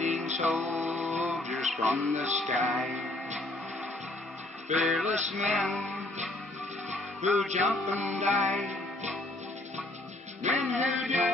fighting soldiers from the sky, fearless men who jump and die, men who do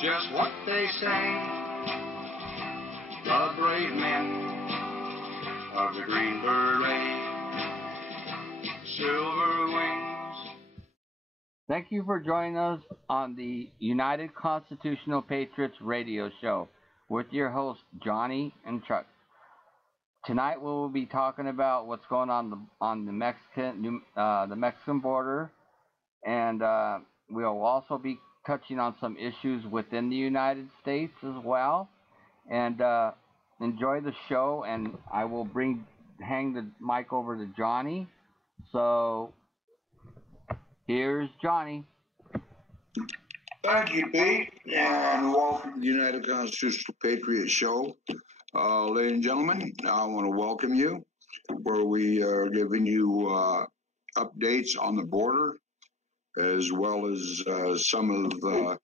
just what they say, the brave men of the Green Beret, Silver Wings. Thank you for joining us on the United Constitutional Patriots Radio Show with your hosts, Johnny and Chuck. Tonight we will be talking about what's going on the Mexican border, and we'll also be touching on some issues within the United States as well. And enjoy the show, and I will hang the mic over to Johnny. So here's Johnny. Thank you, Pete, and welcome to the United Constitutional Patriots Show. Ladies and gentlemen, I want to welcome you, where we are giving you updates on the border, as well as some of the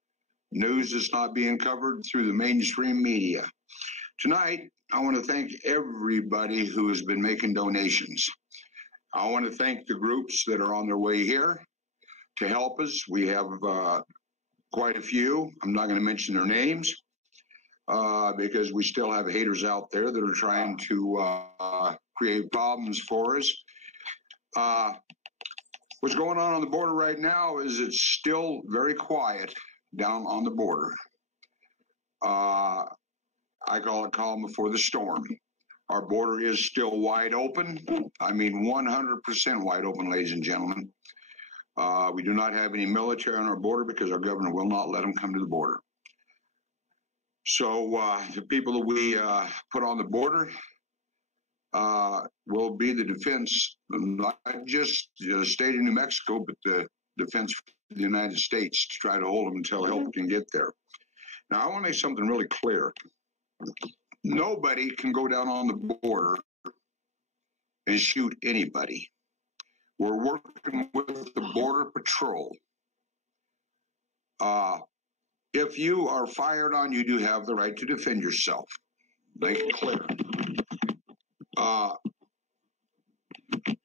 news that's not being covered through the mainstream media. Tonight, I want to thank everybody who has been making donations. I want to thank the groups that are on their way here to help us. We have quite a few. I'm not going to mention their names because we still have haters out there that are trying to create problems for us. What's going on the border right now is it's still very quiet down on the border. I call it calm before the storm. Our border is still wide open. I mean, 100% wide open, ladies and gentlemen. We do not have any military on our border because our governor will not let them come to the border. So the people that we put on the border will be the defense, not just the state of New Mexico, but the defense of the United States to try to hold them until help can get there. Now, I want to make something really clear. Nobody can go down on the border and shoot anybody. We're working with the Border Patrol. If you are fired on, you do have the right to defend yourself. Make it clear.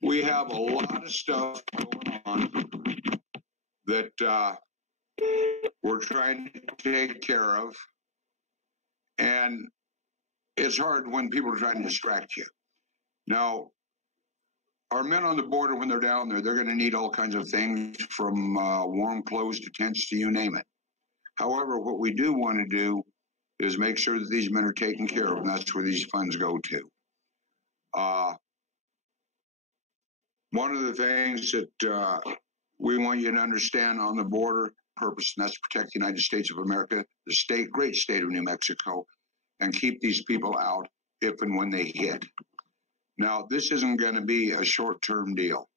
We have a lot of stuff going on that we're trying to take care of. And it's hard when people are trying to distract you. Now, our men on the border, when they're down there, they're going to need all kinds of things from warm clothes to tents to you name it. However, what we do want to do is make sure that these men are taken care of, and that's where these funds go to. One of the things that we want you to understand on the border purpose, and that's to protect the United States of America, the great state of New Mexico, and keep these people out if and when they hit. Now, this isn't going to be a short-term deal.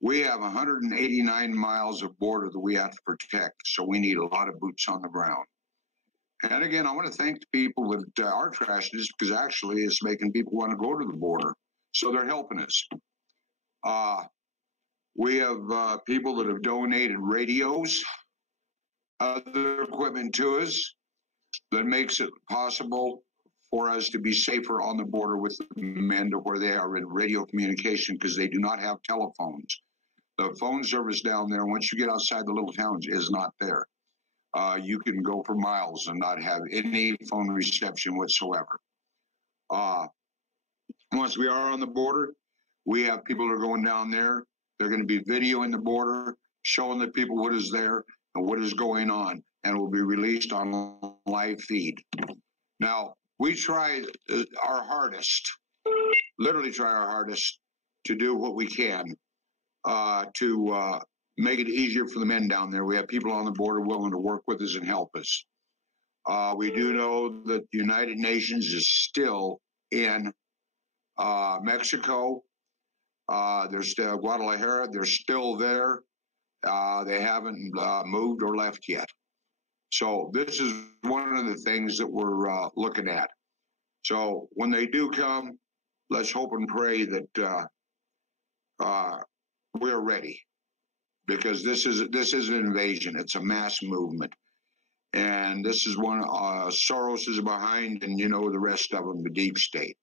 We have 189 miles of border that we have to protect, so we need a lot of boots on the ground. And again, I want to thank the people that are trashing this, because actually it's making people want to go to the border, so they're helping us. We have people that have donated radios, other equipment to us that makes it possible for us to be safer on the border with the men to where they are in radio communication, because they do not have telephones. The phone service down there, once you get outside the little towns, is not there. You can go for miles and not have any phone reception whatsoever. Once we are on the border, we have people that are going down there. They're going to be videoing the border, showing the people what is there and what is going on, and it will be released on live feed. Now, we try our hardest, literally try our hardest to do what we can to make it easier for the men down there. We have people on the border willing to work with us and help us. We do know that the United Nations is still in Mexico. There's still Guadalajara. They're still there. They haven't moved or left yet. So this is one of the things that we're looking at. So when they do come, let's hope and pray that we're ready, because this is an invasion. It's a mass movement. And this is one, Soros is behind, and the rest of them, the deep state.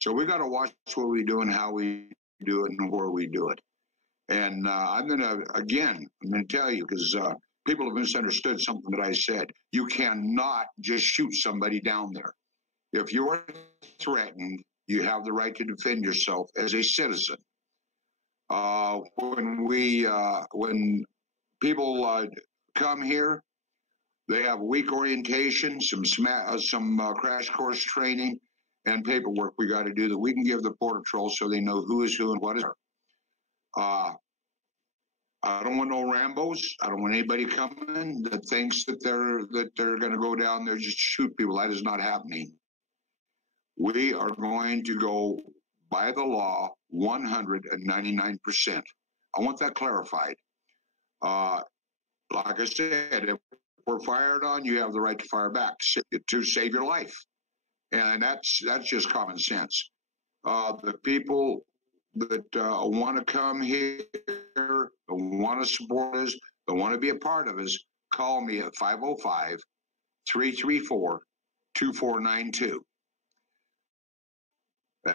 So we got to watch what we do and how we do it and where we do it. And I'm going to tell you, because people have misunderstood something that I said. You cannot just shoot somebody down there. If you're threatened, you have the right to defend yourself as a citizen. When people come here, they have weak orientation, some crash course training, and paperwork we got to do that we can give the Border Patrol so they know who is who and what is. I don't want no Rambos. I don't want anybody coming that thinks that they're going to go down there just shoot people. That is not happening. We are going to go by the law 199%. I want that clarified. Like I said, if we're fired on, you have the right to fire back to save your life. And that's just common sense. The people that want to come here, want to support us, that want to be a part of us, call me at 505-334-2492.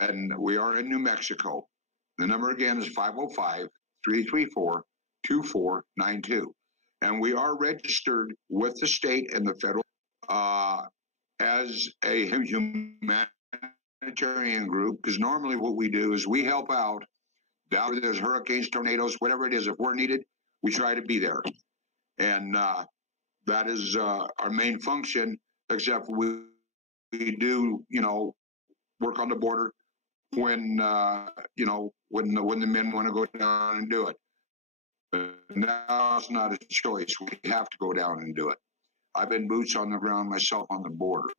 And we are in New Mexico. The number again is 505-334-2492. And we are registered with the state and the federal as a humanitarian group, because normally what we do is we help out down where there's hurricanes, tornadoes, whatever it is. If we're needed, we try to be there. And that is our main function, except we do, work on the border when, when the men want to go down and do it. But now it's not a choice. We have to go down and do it. I've been boots on the ground myself on the border.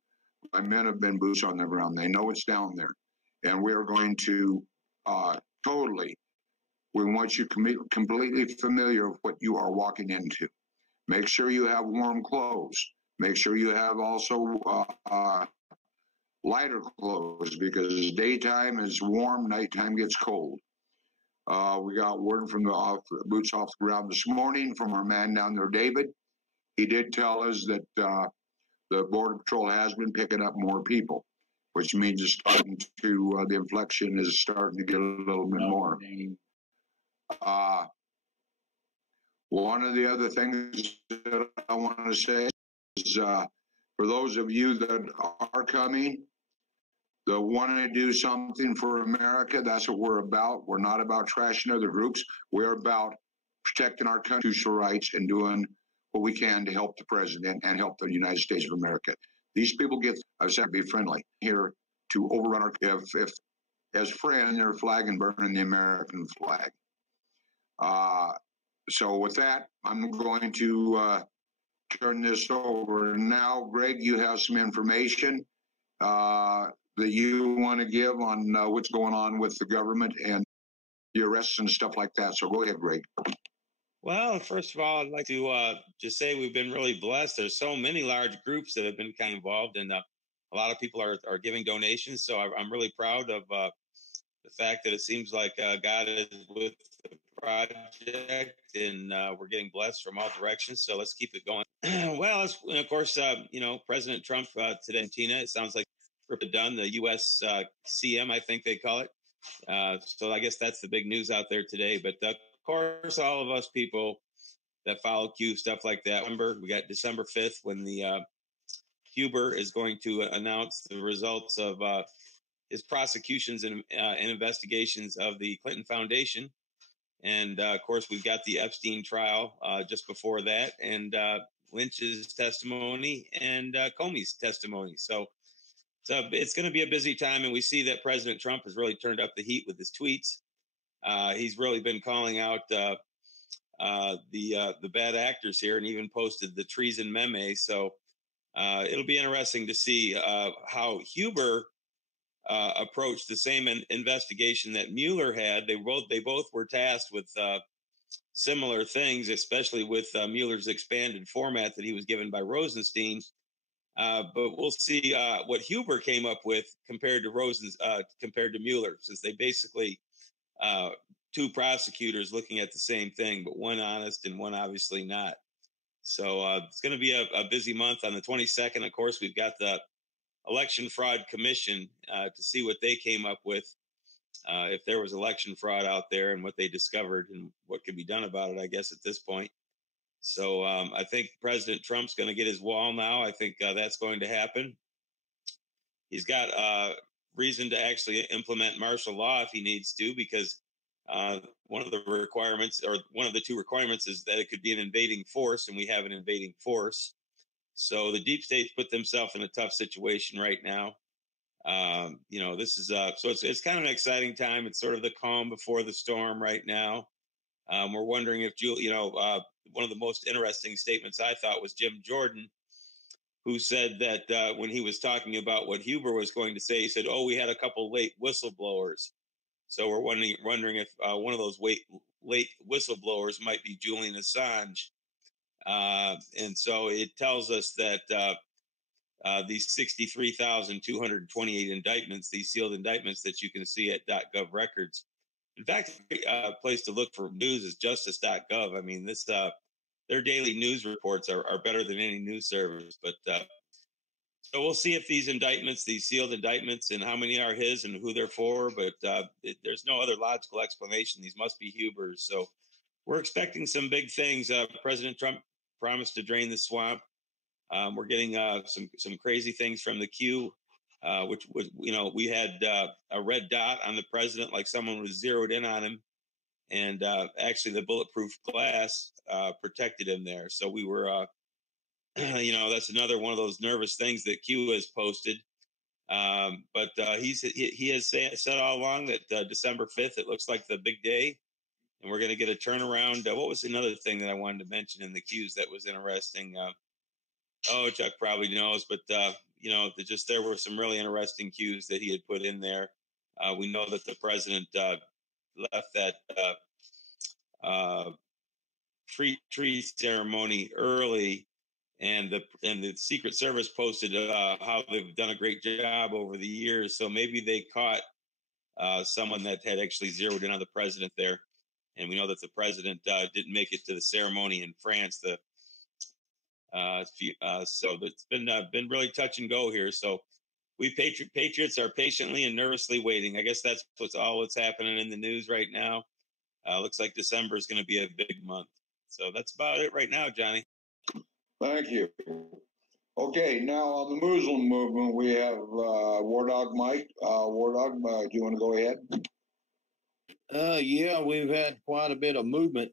My men have been boots on the ground. They know it's down there. And we are going to we want you completely familiar with what you are walking into. Make sure you have warm clothes. Make sure you have also lighter clothes, because daytime is warm, nighttime gets cold. We got word from the boots off the ground this morning from our man down there, David. He did tell us that the Border Patrol has been picking up more people, which means it's starting to, the inflection is starting to get a little bit more. One of the other things that I want to say is for those of you that are coming, that want to do something for America, that's what we're about. We're not about trashing other groups. We're about protecting our constitutional rights and doing what we can to help the president and help the United States of America. These people I said, be friendly here to overrun our, if as friends, they're flagging, burning the American flag. So with that, I'm going to turn this over. Now, Greg, you have some information that you want to give on what's going on with the government and the arrests and stuff like that. So go ahead, Greg. Well, first of all, I'd like to just say we've been really blessed. There's so many large groups that have been kind of involved, and a lot of people are giving donations. So I'm really proud of the fact that it seems like God is with the project, and we're getting blessed from all directions. So let's keep it going. Well, of course, President Trump today, Tina, it sounds like done the U.S. CM, I think they call it. So I guess that's the big news out there today. But of course, all of us people that follow Q, stuff like that. Remember, we got December 5th when the Huber is going to announce the results of his prosecutions and investigations of the Clinton Foundation. And of course, we've got the Epstein trial just before that, and Lynch's testimony and Comey's testimony. So it's going to be a busy time, and we see that President Trump has really turned up the heat with his tweets. He's really been calling out the bad actors here, and even posted the treason meme. So it'll be interesting to see how Huber approached the same investigation that Mueller had. They both were tasked with similar things, especially with Mueller's expanded format that he was given by Rosenstein. But we'll see what Huber came up with compared to Mueller, since they basically two prosecutors looking at the same thing, but one honest and one obviously not. So it's going to be a busy month. On the 22nd, of course, we've got the Election Fraud Commission to see what they came up with, if there was election fraud out there and what they discovered and what could be done about it, I guess, at this point. So I think President Trump's going to get his wall now. I think that's going to happen. He's got reason to actually implement martial law if he needs to, because one of the requirements, or one of the two requirements, is that it could be an invading force, and we have an invading force. So the deep state's put themselves in a tough situation right now. This is so it's kind of an exciting time. It's sort of the calm before the storm right now. We're wondering if one of the most interesting statements I thought was Jim Jordan, who said that when he was talking about what Huber was going to say, he said, "Oh, we had a couple late whistleblowers." So we're wondering if one of those late whistleblowers might be Julian Assange. And so it tells us that these 63,228 indictments, these sealed indictments that you can see at .gov records. In fact, a place to look for news is justice.gov. I mean, their daily news reports are better than any news service. But so we'll see if these indictments, these sealed indictments, and how many are his and who they're for. But there's no other logical explanation. These must be Huber's. So we're expecting some big things. President Trump promised to drain the swamp. We're getting some crazy things from the Q, which was, we had a red dot on the president, like someone was zeroed in on him. And actually the bulletproof glass protected him there. So we were, that's another one of those nervous things that Q has posted. But he has said all along that December 5th, it looks like the big day. And we're going to get a turnaround. What was another thing that I wanted to mention in the Qs that was interesting? Chuck probably knows, but there were some really interesting cues that he had put in there. We know that the president left that tree ceremony early, and the Secret Service posted how they've done a great job over the years. So maybe they caught someone that had actually zeroed in on the president there, and we know that the president didn't make it to the ceremony in France. So it's been really touch and go here. So we patriots are patiently and nervously waiting. I guess that's what's happening in the news right now. Looks like December is going to be a big month. So that's about it right now, Johnny. Thank you. Okay, now on the Muslim movement, we have War Dog Mike. War Dog, do you want to go ahead? Yeah, we've had quite a bit of movement.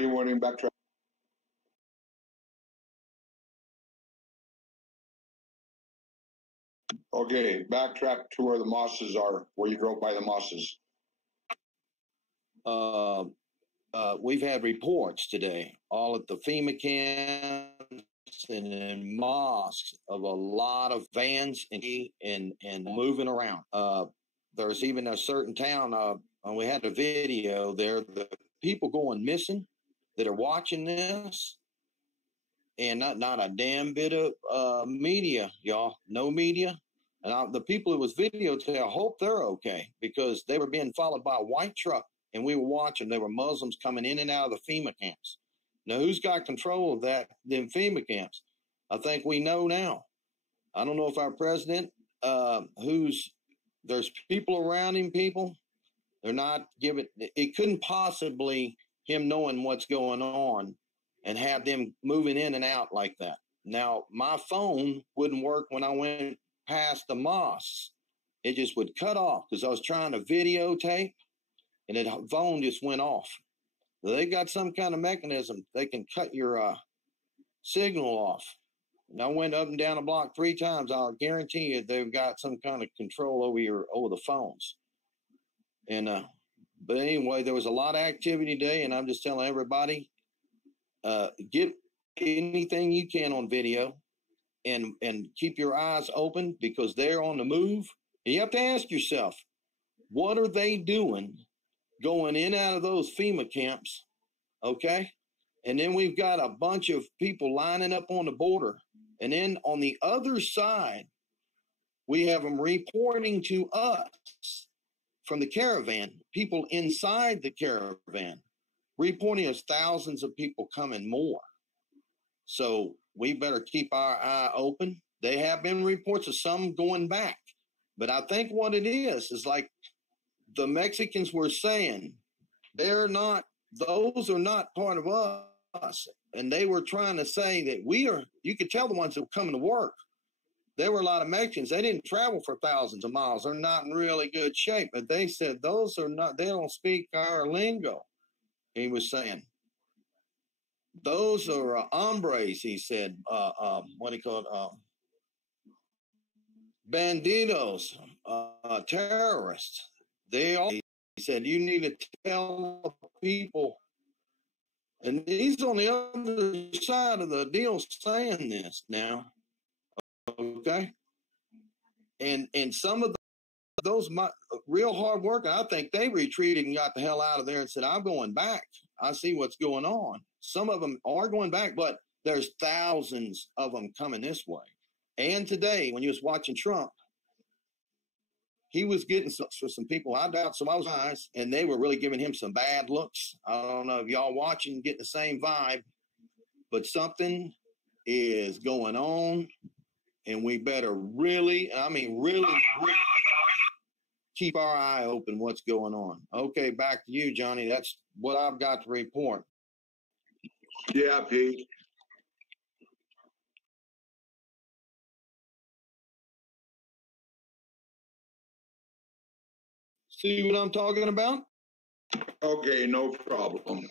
You want him backtrack? Okay, backtrack to where the mosques are, where you drove by the mosques. We've had reports today, all at the FEMA camps and in mosques, of a lot of vans and moving around. There's even a certain town, we had a video there, the people going missing that are watching this, and not a damn bit of media, y'all. No media. And the people who was videotaped, I hope they're okay, because they were being followed by a white truck, and we were watching. There were Muslims coming in and out of the FEMA camps. Now, who's got control of them FEMA camps? I think we know now. I don't know if our president, there's people around him, they're not giving, it couldn't possibly him knowing what's going on and have them moving in and out like that. Now, my phone wouldn't work when I went past the mosques. It just would cut off because I was trying to videotape, and the phone just went off. They've got some kind of mechanism. They can cut your signal off. And I went up and down the block 3 times. I'll guarantee you they've got some kind of control over the phones. And but anyway, there was a lot of activity today, and I'm just telling everybody, get anything you can on video, and keep your eyes open, because they're on the move. And you have to ask yourself, what are they doing going in and out of those FEMA camps? Okay. And then we've got a bunch of people lining up on the border. And then on the other side, we have them reporting to us from the caravan, people inside the caravan, reporting us thousands of people coming more. So we better keep our eye open. They have been reports of some going back. But I think what it is like the Mexicans were saying, those are not part of us. And they were trying to say that you could tell the ones that were coming to work. There were a lot of Mexicans. They didn't travel for thousands of miles. They're not in really good shape. But they said they don't speak our lingo. He was saying, those are hombres, he said, what do you call it? Bandidos, terrorists. He said, you need to tell people. And he's on the other side of the deal saying this now. Okay. And some of those real hard working, I think they retreated and got the hell out of there and said, I'm going back. I see what's going on. Some of them are going back, but there's thousands of them coming this way. And today, when you was watching Trump, he was getting some people, I doubt some of eyes, and they were really giving him some bad looks. I don't know if y'all watching, getting the same vibe, but something is going on, and we better really keep our eye open what's going on. Okay, back to you, Johnny. That's what I've got to report. Yeah, Pete. See what I'm talking about? Okay, no problem.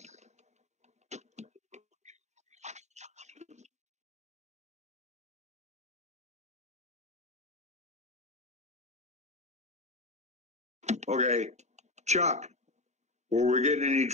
Okay, Chuck, were we getting any